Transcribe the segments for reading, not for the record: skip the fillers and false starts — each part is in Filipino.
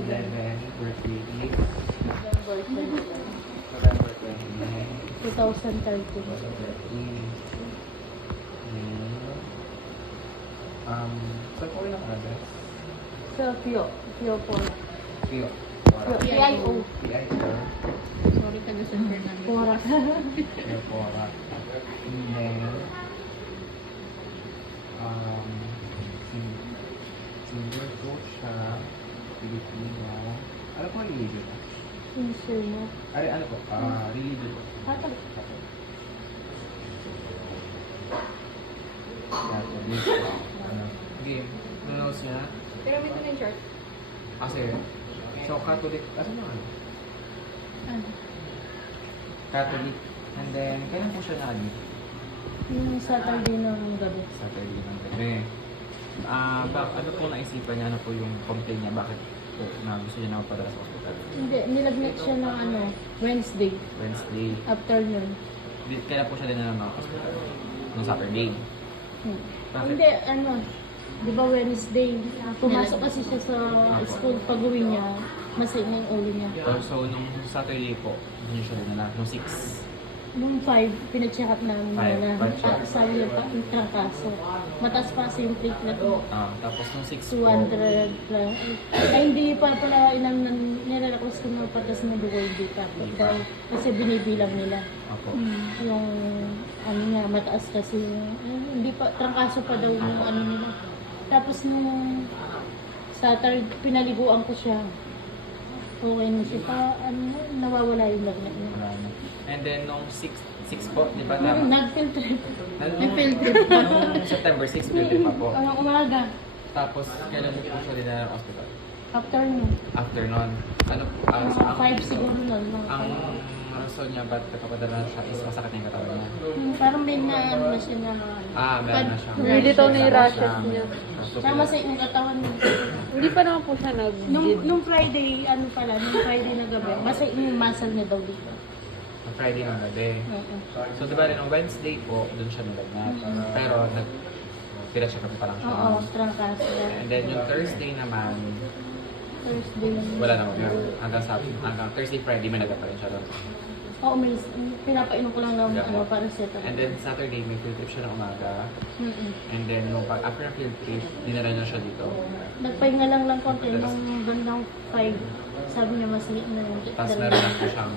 birthday date. November 20. November 29. 2013. Saan po yung address? Sa Pio. Pio po. Pio. PIO. PIO. Sorry, taga San Fernando. Pora. Pio Pora. Email. Singer po siya. Filipino. Ano po ang religion? Insure mo. Ano po? Religion po. Hatag. Catholic. Game. Nanonood niya? Pero may ito na yung chart. Kasi, so Catholic, ano naman? Ano? Catholic. And then, kailan po siya na-admit? Yung Saturday ng gabi. Saturday ng gabi. Ano po naisipan niya? Ano po yung complaint niya? Bakit po na gusto niya na magpadala sa hospital? Hindi, nilagnat siya ng Wednesday. Wednesday. Afternoon. Kailan po siya din na ng hospital? Nung Saturday. Bakit? Hindi, di ba Wednesday, pumasok kasi siya sa school, pag-uwi niya, masay na yung ulo niya. So, nung Saturday po, hindi siya din na, nung 6. Nung 5, pinacheck up namin Five, na five check. sabi niya pa, yung trangkaso. Mataas pa kasi yung platelet mo. Tapos nung 6 po, 200 plus. Ay, hindi pa pala nire-request ko na patas na dugo, hindi pa. Kasi binibilang nila. Opo. Yung niya, mataas kasi yung hindi pa, trangkaso pa daw yung nila. Tapos nung Saturday, pinaliguan ko siya. Okay na siya pa, nawawala yung lagnat niya. And then, nung 6 po, di ba? Tama? Nag-filter. Nag-field trip. Nung September 6, pwede pa po. Umaga. Tapos, kailan po siya din na ng hospital? Afternoon. Afternoon. Ano po? Mga 5 siguro nun. Ang rason niya ba't nakapadala siya is masakit na yung katawan niya? Parang may na siya na. Meron na siya. Hindi daw na yung rashes niya. Sama sa yung katawan niya. Hindi pa naman po siya Nung Friday, nung Friday na gabi, basta yung muscle niya daw dito. Ang Friday ng gabi. So, di ba rin, nung Wednesday po, doon siya nalagnat. Pero, pira-check up pa lang siya. Oo, trangkaso. And then, yung Thursday naman, Thursday. wala naman yun. Hanggang Thursday, Friday, may nagapa rin siya doon. Oo, may pinapainom ko lang ng Yeah. paracetamol. And then, Saturday, may field trip siya ng umaga. And then, after ng field trip, dinala niya siya dito. Nagpahinga lang konti nung bandang 5. Sabi niya masakit na yung Tapos meron na po siyang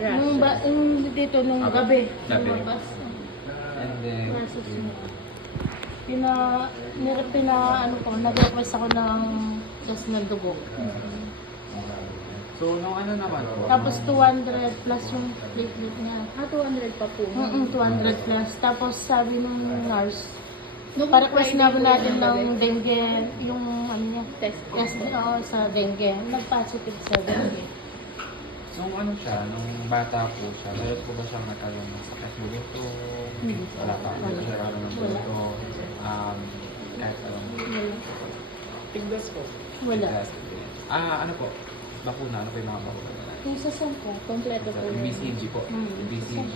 Yung dito, nung gabi. Gabi. Lumabas. And then, Process mo. Nag-request ako ng test ng dugo. so, nung ano naman po? Tapos 200 plus yung platelet niya. 200 pa po. 200 plus. Tapos sabi nung nurse, Nung pa-request Friday na po natin yung ng gabi. dengue, yung niya. Test. Yes, sa dengue. Nag-positive sa dengue. Nung ano siya, nung bata po siya, meron po ba siyang nagkaroon ng sakit ng buto? Wala pa. Wala siya nagkaroon ng buto. Kahit Tigdas po. Wala. ano po? Bakuna? Ano po yung mga bakuna? Yung sa sampo, kompleto po. Yung BCG po. BCG,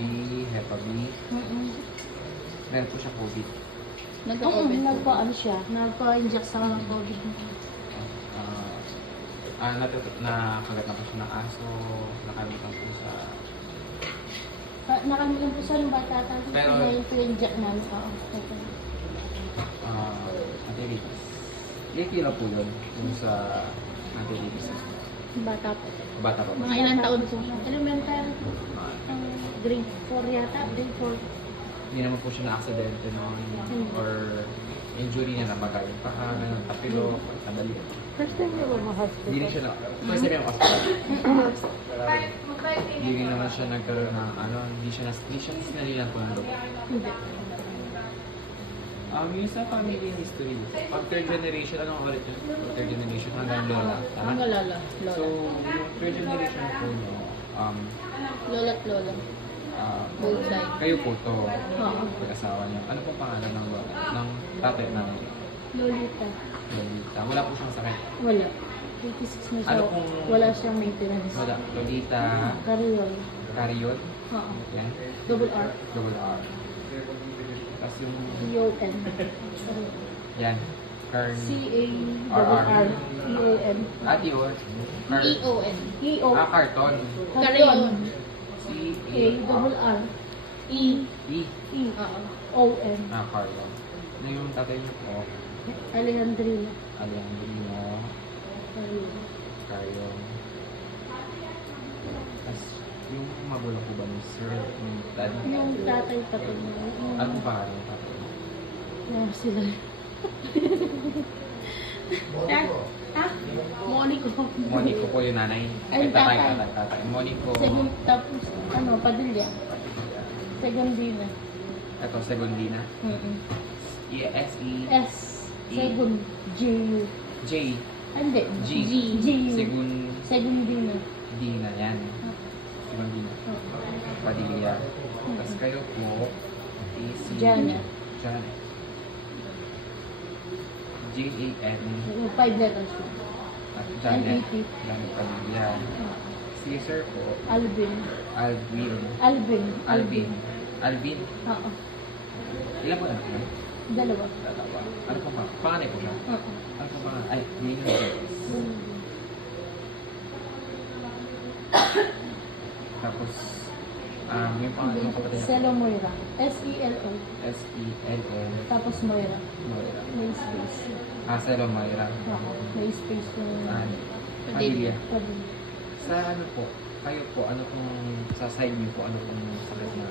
Hepa B. Meron po siya COVID. Nagka-COVID po. Nagpa-ano siya, nagpa-inject sa COVID. Nakagat na po siya ng aso, nakalimutan po sa... Nakalimutan po siya ng bata. Tapos Pero- na-inject na. Anti-rabies. Ilang kilo po yun? Yung sa anti-rabies. Bata po. Bata pa po. Mga ilang taon po siya? Elementary. Grade 4 yata. Grade 4. Hindi naman po siya na-aksidente noon or injury niya na bagay. Baka ganun, tapilo, tabali. First time niya ba Hindi ma-hospital? rin siya na... First time yung hospital. Hindi rin naman siya nagkaroon ng hindi siya sinalilan po ng loob. Hindi. Yung sa family history, pag third generation, anong ulit yun? Third generation hanggang lola. Tama? Ang galala. So, Lola. yung third generation po nyo, Lola at lola. Both side. kayo po to, Oo. pag-asawa niyo. Ano pong pangalan ng lola? Ng tatay namin? Lolita. Lolita. Wala po siyang sakit. Wala. 86 na siya. Ano kung- Wala siyang maintenance. Wala. Lolita, Carriol. Cariol. Oo. Yan. Double R. Double R. Tapos yung, D-O-N. yan. Carn. C-A-R-R-E-A-N. Yun. E-O-N. E-O. Carton. Carayon. A-R-R. E. Oo. E-O-N. Carton. Ano yung tatay niyo po? Alejandrina. Alejandrino. Carton. Tapos, yung magulang po ba ni Sir? Yung daddy? Yung tatay pa to. Anong pangalan ng tatay? Sila. Monico. Monico po yung nanay. Ay, tatay. Tatay. Monico. Second, tapos, Padilla. Segundina. Ito, Segundina. E-S-E. S. Second. G. J. Hindi. G. G. Segundina Segundina. yan. Segundina. Padilla. Tapos kayo po is si Janet. Janet. J-A-N. 5 letters. At Janet. N-E-T. Janet Padilla. Si Sir po, Alvin. Alvin. Alvin. Alvin. Oo. Ilan po anak niyo? Dalawa. Dalawa. Ano po ba? Panganay po siya? Oo. Ano po panganay? Ay, hindi na. Tapos, yung pangalan ng kapatid niya. Celo Moira. S-E-L-O. S-E-L-O. Tapos Moira. Moira. May space. Selo Moira. Oo. May space yung Padilla. Padilla. Sa ano po, kayo po, ano pong, sa side niyo po, ano pong sakit na,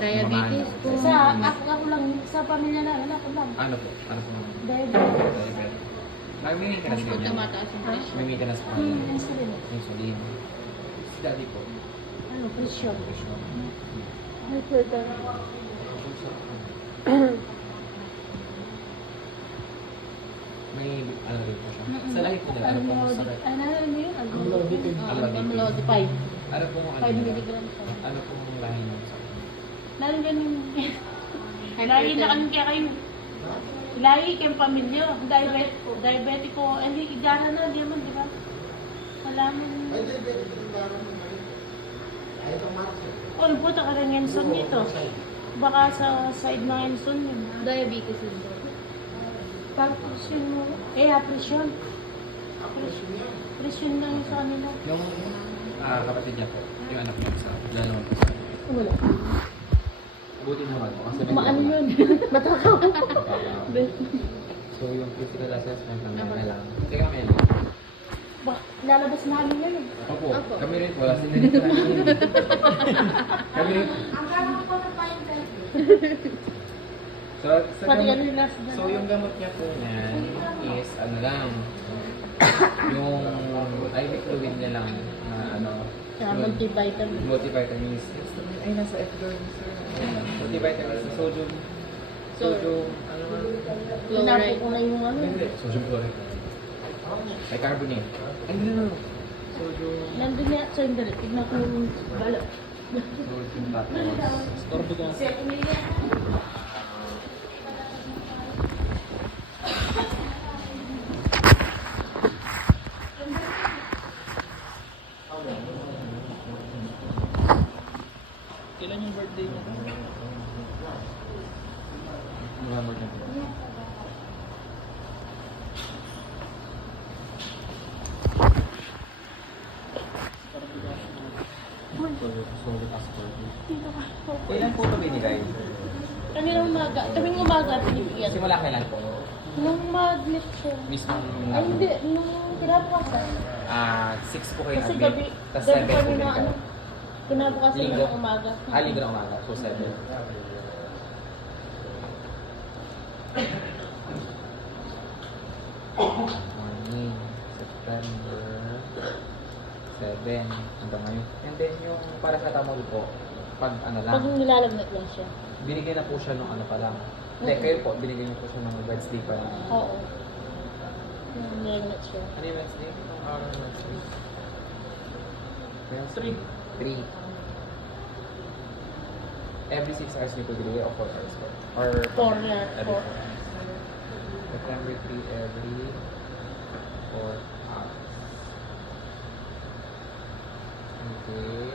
Diabetes po. Sa ako lang, sa pamilya na, anak ko lang. Ano po? Ano pong, Diabetes. diabetes? May maintenance Hindi po niyo? tumataas yung presyo. May maintenance po. Insulin. Insulin. Si daddy po. Ano, presyon. May ano rin po siya. Sa lahi po nila, ano pong sakit? Ano yun? Amlodipine. Ano pong ano 5 nila? milligrams. Ano pong lahi niyo sa sakit? Lalo ganun. Lahi na kami kaya kayo. Lahi kayong pamilya. Diabetic ko. Hindi, igara na. Hindi naman, di ba? Wala man. Oh, po, taka ng Enson nito. Baka sa side ng Enson yun. Diabetes din po. Presyon mo. Presyon. Presyon lang yung sa kanila. Yung kapatid niya po, yung anak niya sa dalawa po sa Wala. buti naman po kasi Maano yun? Matakaw. So yung physical assessment lang na lang. Teka kami Lalabas namin yan eh. Opo, Opo. kami rin po. Wala sila dito namin. Kami rin. Ang karang ko na tayo. Sa Pati gamot, ano yung last so yung gamot niya po niyan is ano lang, yung IV fluid niya lang na ano, multivitamin. multivitamins. Ay, nasa F-door ni sir. Multivitamins, sodium, ano nga? Sinabi ko na yung ano. Hindi, sodium chloride. Ay, carbonate. Ay, no. Sodium, Nandun niya. So, hindi. Tignan ko yung balot. sodium tapos. Storbo ka. Kailan yung birthday niya? November 20. Solid aspartate. Dito ka. Kailan po ito binigay? Kaming umaga, pinibigyan. Simula kailan po? Nung mag-admit siya. Mismong Ay, hindi. Nung kinabukasan. 6 po kayo Kasi admit. gabi Tapos 7 po kami na binigay. ano. Kinabukasan Linggo. ng umaga. Linggo na umaga. So 7. Morning, September 7 hanggang ngayon. And then yung para sa tamol po, pag ano lang, Pag nilalagnat lang siya. binigyan na po siya ng ano pa lang. Hindi, kayo po, binigyan niyo po siya ng Wednesday pa lang. Oo. Nilalagnat siya. Ano yung Wednesday? Anong araw ng Wednesday? Wednesday? 3. Every 6 hours niyo po binigay o 4 hours po? Or 4 na. every 4. 4 September 3 every 4 hours. Okay.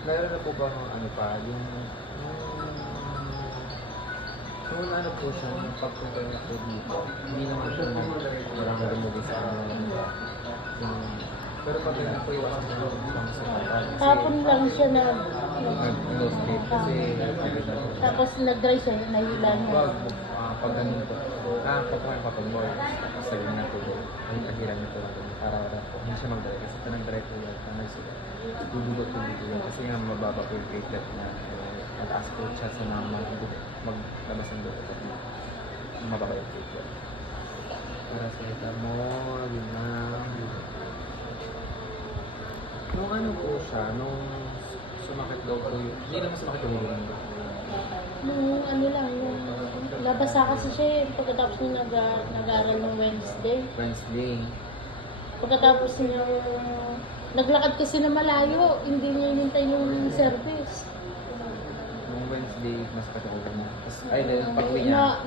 Meron na po ba ng ano pa, yung nung ano po siya, yung pagpunta niya po dito, hindi naman po parang narinig sa ano. Pero pag ganyan po iwasan niya lang sa kapal. Hapon lang siya na Nag-nose tape kasi tapos nag-dry siya, nahila niya. wag, pag ganun po, pag may papag-boy, tapos lagyan na tubig, yung kahiran niyo po natin, para hindi siya mag-dry. Kasi pag nag-dry po yan, ano sila, dudugot po dito yan. Kasi nga mababa po yung platelet na mataas po siya sa maglabas ng dugot at mababa yung platelet. Para sa etamol, yun na. Nung ano po siya, nung sumakit daw po yun, hindi naman sumakit yung ulo. Nung ano lang, yung labasa kasi siya pagkatapos niya nag-aaral ng Wednesday. Wednesday. Pagkatapos niya naglakad kasi na malayo, hindi niya hinintay yung service. Nung Wednesday, mas patuloy niya. Tapos, ay, pag-uwi niya,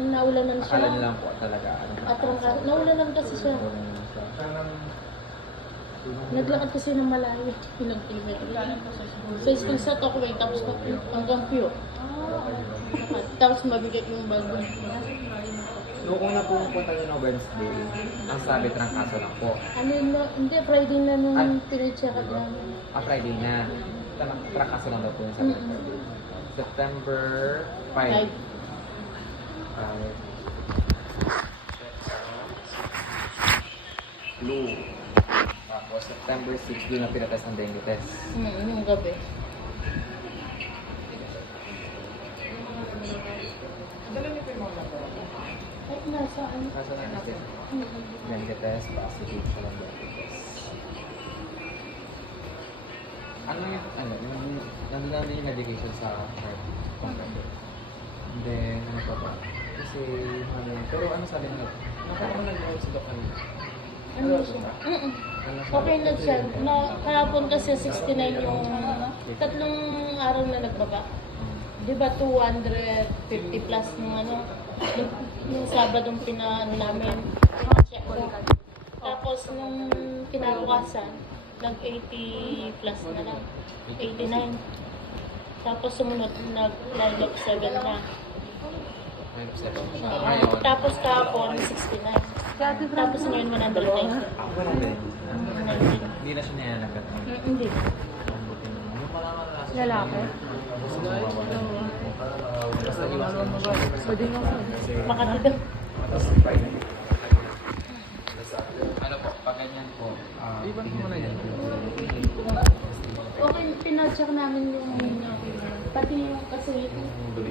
Naulanan siya. akala niya lang po talaga. At naulanan kasi siya. Naglakad kasi ng malayo. Ilang kilometro. Sa school sa Tocquay, tapos hanggang Pio. Tapos mabigat yung bago. Noong una po punta niyo ng Wednesday, ang sabi trangkaso lang po. Ano na, hindi, Friday na nung pinacheck up namin. Friday na. Trangkaso lang daw po yung sabi. September 5. 5. Flu. Tapos September 6, doon na pinatest ng dengue test. Yung gabi. Dala niyo po yung mga laboratory. Ay, nasaan? Kaso na natin. Dengue test, positive siya ng dengue test. Ano yung nandun yung medication sa heart company. And then, ano pa ba? Kasi, pero ano sabi nila? Nakakaman nag-awag si Doc kanina. Ano siya? Okay na siya. Kahapon kasi 69 yung tatlong araw na nagbaba. Di ba 250 plus ng ano? Yung Sabadong pinaan namin. Check ko. Tapos nung kinabukasan, nag-80 plus na lang. 89. Tapos sumunod, nag-line of 7 na. Tapos kahapon, 69. Tapos ngayon, 190. Ako lang din. Hindi na siya nilalagkat. Hindi. Lalaki? Basta iwasan mo siya. Pwede nga po. Makati daw. Tapos, ano po, pag ganyan po, tingnan mo na yan. Okay, pinacheck namin yung pati yung kasi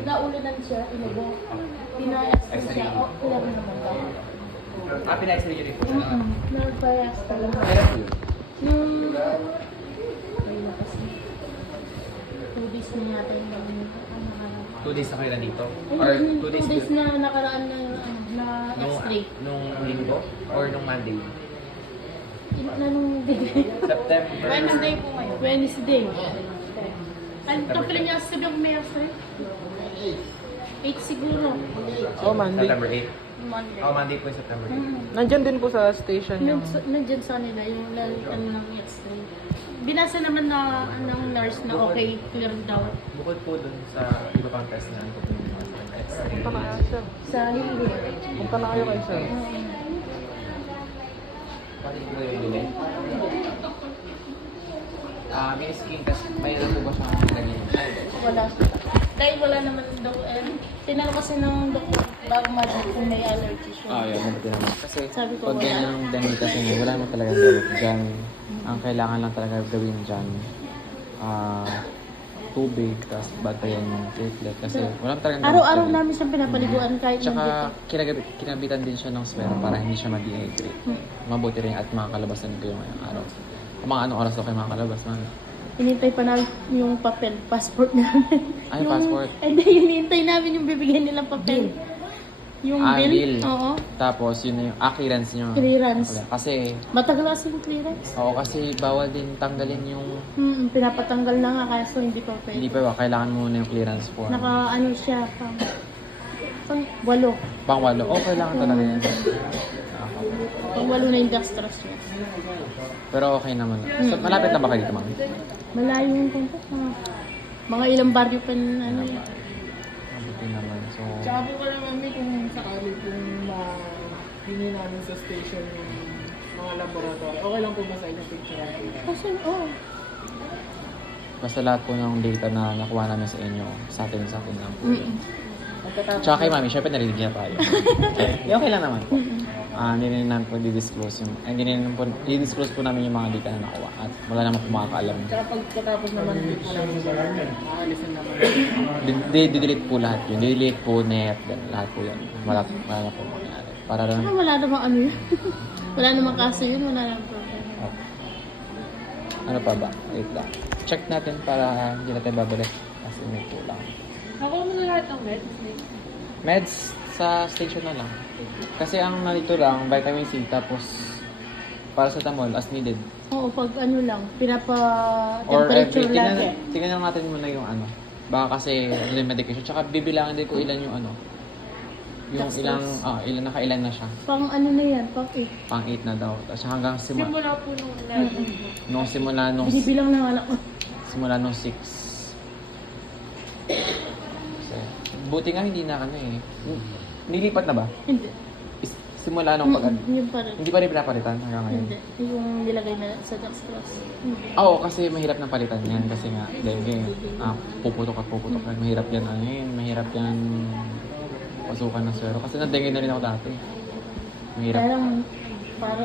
naulunan siya, inubo. Pina-extra siya. O, clear naman daw. Pina-extra yun po siya. Nag-bias talaga. Meron po yun. Yung... Ay, kasi 2 days na yata yung ano. 2 days na kayo nandito? Or 2 days, 2 days na nakaraan na x-ray. Nung linggo? Or nung Monday? Anong day? September. Wednesday po ngayon. Wednesday. Ano ka pala niya sa gabi may x-ray? 8 siguro. Oh, Monday. September 8. Monday. Oh, Monday po yung September 8. Nandyan din po sa station yung... Nandiyan sa nila yung ano ng x-ray. Binasa naman na ng nurse na okay, clear daw. Bukod po dun sa iba pang test na po yung mga x-ray. Punta na kayo, sir. Sa hindi. Punta na kayo kay sir. Pati po yung dumi. May skin test. May ano po ba siyang lagyan? Wala. Dahil wala naman daw. Tinanong kasi ng doktor bago mag- kung may allergy siya. Yeah, mabuti naman. Kasi Sabi ko, pag wala. ganyan ang dengue kasi niya, wala naman talaga gamit dyan. Ang kailangan lang talaga gawin dyan, tubig, tapos batayan yung platelet. Kasi wala talagang gamit Araw-araw dyan. namin siyang pinapaliguan kahit Tsaka nandito. kinabitan din siya ng swero para hindi siya ma-dehydrate. Mabuti rin at makakalabasan kayo ngayong araw. Kung mga anong oras daw kayo makakalabas, man. Hinintay pa namin yung papel, passport namin. Ay, passport. And then, hinintay namin yung bibigyan nilang papel. Yung bill. Bill. Oo. Tapos, yun na yung clearance nyo. Clearance. Kasi, Matagal kasi yung clearance. kasi bawal din tanggalin yung, Pinapatanggal na nga kaso hindi pa hindi pwede. pa kailangan muna yung clearance form. Ano siya, pang 8. Pang 8. Oh, kailangan talaga yan. walo na yung dextrose niya. Pero okay naman. So, malapit na ba kayo dito, ma'am? Malayo yung kontak. Mga ilang baryo pa ano yun. Mabuti naman. So, Tsaka po pala mami kung sakali kung hindi namin sa station yung mga laboratory. Okay lang po ba sa inyo picture natin? Kasi, oo. basta lahat po ng data na nakuha namin sa inyo, sa atin lang po. Mm. Tsaka kay mami, syempre narinig niya tayo. Okay lang naman po. Hindi rin namin po di-disclose yung, hindi rin po, i-disclose po namin yung mga data na nakuha at wala naman po makakaalam. Tsaka pagkatapos naman dito lang sa aalisin naman. Di-delete po lahat yun. Di-delete po net, lahat po yun. Wala na po mangyari. Para lang, Saka wala namang ano yun. Wala namang kaso yun, wala namang problem. ano pa ba? Wait lang. Check natin para hindi natin babalik kasi may kulang. Nakuha mo na lahat ng meds? Meds sa station na lang. Kasi ang nalito lang, vitamin C, tapos paracetamol as needed. Oo, pag ano lang, Or pinapa-temperature every, lagi. tingnan lang natin muna yung ano. Baka kasi ano yung medication. Tsaka bibilangin din ko ilan yung ano. Yung Dextrose. ilan, nakailan na siya. Pang ano na yan, pang 8. Pang 8 na daw. Tapos hanggang Simula po nung lagi. nung Binibilang ng anak ko. simula nung 6. Kasi, buti nga hindi na ano eh. Nilipat na ba? Hindi. Simula nung pag Yun pa rin. hindi pa rin pinapalitan hanggang ngayon. Hindi. Yung nilagay na sa dextrose. Hindi. Oo, kasi mahirap ng palitan yan kasi nga dengue. Puputok at puputok. Mahirap yan ano yun. Mahirap yan pasukan ng swero. Kasi na-dengue na rin ako dati. Mahirap. Kaya lang, para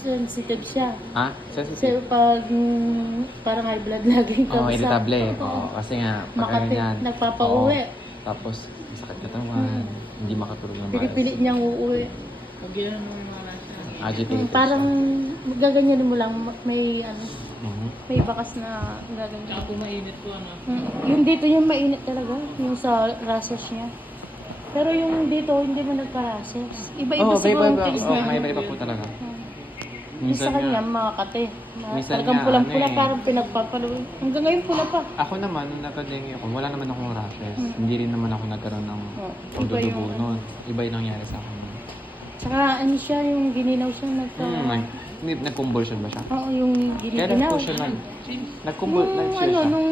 sensitive siya. Kasi Sensitive. pag parang high blood lagi Oo, irritable. Oo, kasi nga pag ano Makati, yan. nagpapauwi. Oo. Tapos, sakit katawan. Hindi makatulog ng maayos. Pinipilit niyang uuwi. Pag ginawa mo yung mga nasa. Agitated. Parang gaganyan mo lang, may ano, Mhm. may bakas na gaganyan. Tsaka po mainit po ano. Yung dito yung mainit talaga, yung sa rashes niya. Pero yung dito, hindi mo nagpa-rashes. Iba-iba Oo, siguro yung iba-iba. taste Oo, na. may iba po talaga. Yung sa kanya, nga- mga kate. Minsan Talagang nga, pulang-pula, ano eh. parang pinagpapalo. Hanggang ngayon pula pa. Ako naman, nung nagka-dengue ako, wala naman akong rashes. Hindi rin naman ako nagkaroon ng Oh, pagdudugo iba yung- noon. Iba yung nangyari sa akin. Tsaka ano siya, yung gininaw siya Nag-convulsion ba siya? Oo, yung Kailan gininaw. po siya nag-convulsion Nung siya? nung...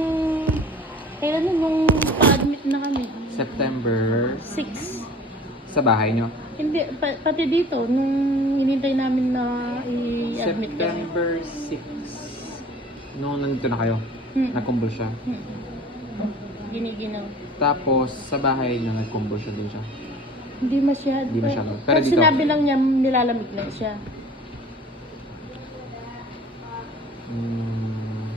Kailan nung pa-admit na kami? September 6. sa bahay nyo? Hindi, pati dito, nung hinintay namin na i-admit kami. September 6. Noong nandito na kayo, nag-convulsion siya. Giniginaw. Tapos sa bahay nyo, nag-convulsion din siya. Hindi masyado. Hindi masyado. Pero Pero dito- sinabi lang niya nilalamig na siya. Hmm.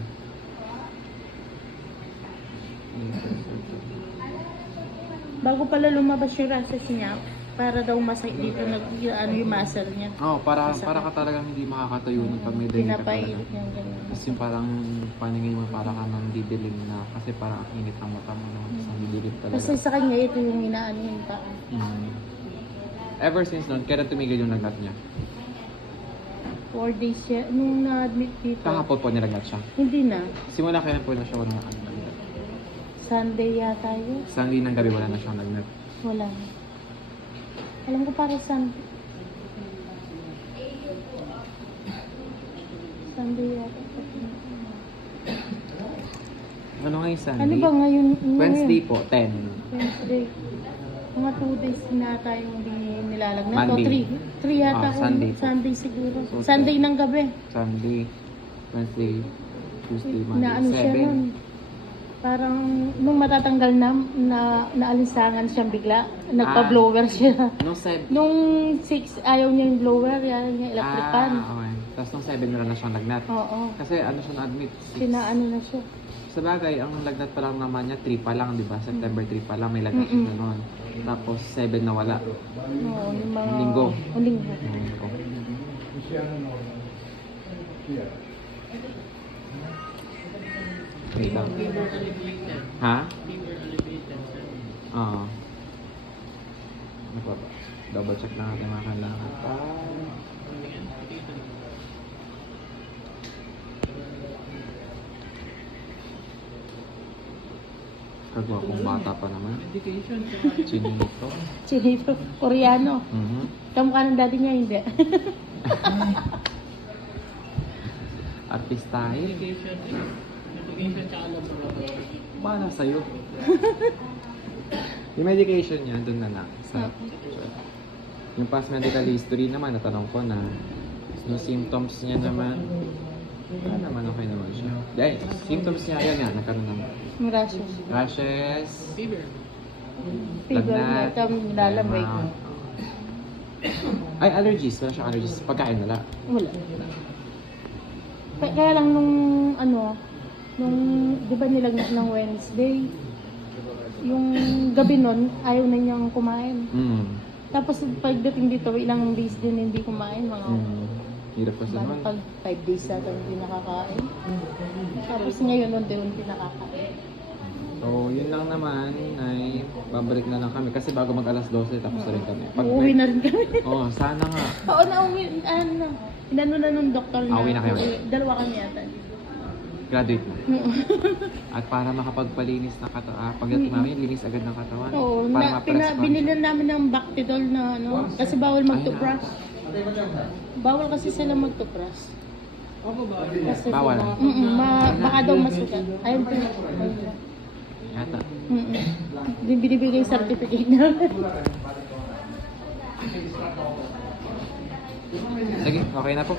Bago pala lumabas yung rashes niya, para daw masay dito yung muscle niya. Oh, para ka talagang hindi makakatayo ng pag may dengue ka talaga. Pinapailit niyang ganyan. Kasi yung parang paningin mo para ka nang didilim na kasi parang ang init ng mata mo no? Tapos ang didilim talaga. Kasi sa kanya ito yung inaano yung paa. Mm. Ever since noon, kailan tumigil yung lagnat niya? 4 days siya, nung na-admit dito. Kahapon po nilagnat siya. Hindi na. Simula kailan po na siya walang lagnat? Sunday yata yun. Sunday ng gabi wala na siyang lagnat. Wala na. Alam ko para Sunday. Sunday yata. Ano nga yung Sunday? Ano ba ngayon? Wednesday po, 10. Wednesday. Mga 2 days na tayong hindi nilalagnat. Monday. O 3 yata. Ah, kung Sunday po. Sunday siguro. So, Sunday ng gabi. Sunday, Wednesday, Tuesday, Monday, Na ano siya 7. nun. Parang nung matatanggal na naalinsangan siyang bigla. Nagpa-blower siya. No, 7. Nung 6, ayaw niya yung blower. Ayaw niya electric fan. Okay. Tapos nung 7 na siyang lagnat. Oo. Kasi ano siya na-admit? 6. Pinaano na siya. Sa bagay, ang lagnat pa lang naman niya, 3 pa lang, di ba? September 3 pa lang, may lagnat siya noon. Tapos 7 na wala. Oo, yung mga... Linggo. O, linggo. Wait lang. Fever alleviated. Ha? Fever alleviated. Oo. Ano pa ba? Double check na natin mga kailangan pa. Kagwa kong bata pa naman. Medication. Chinito. Chinito. Koreano. Mhm. Kamukha ng daddy niya, hindi. Artistahin. Medication is, medication tsaka laboratory. Bahala sa'yo. Yung medication niya, dun na sa yung past medical history naman, natanong ko na yung symptoms niya naman, okay naman siya. Dahil, symptoms niya, yan nga, nagkaroon ng Rashes. rashes, Fever. Fever na lagnat, lalamig. ay, allergies. Wala siyang allergies. Pagkain wala. Wala. Kaya lang nung di ba nilagnat ng Wednesday, yung gabi nun, ayaw na niyang kumain. Tapos pagdating dito, ilang days din hindi kumain, mga Hirap kasi naman. pag 5 days na hindi nakakain. Tapos ngayon, unti-unti nakakain. So, yun lang naman ay babalik na lang kami kasi bago mag alas 12 tapos na rin kami. Uuwi na rin kami. Oo, sana nga. Oo, nauwi. Inano na nung doktor na. Uwi na kayo? Dalawa kami yata. Graduate na. At para makapagpalinis ng katawan, pagdating namin, linis agad ng katawan. Oo, Para binili namin ng Bactidol na kasi bawal mag-toothbrush. Bawal kasi sila mag-toothbrush. Ako ba? Kasi Bawal. baka daw masugat. Ayun po. Yata. Binibigay yung certificate namin. Sige, okay na po.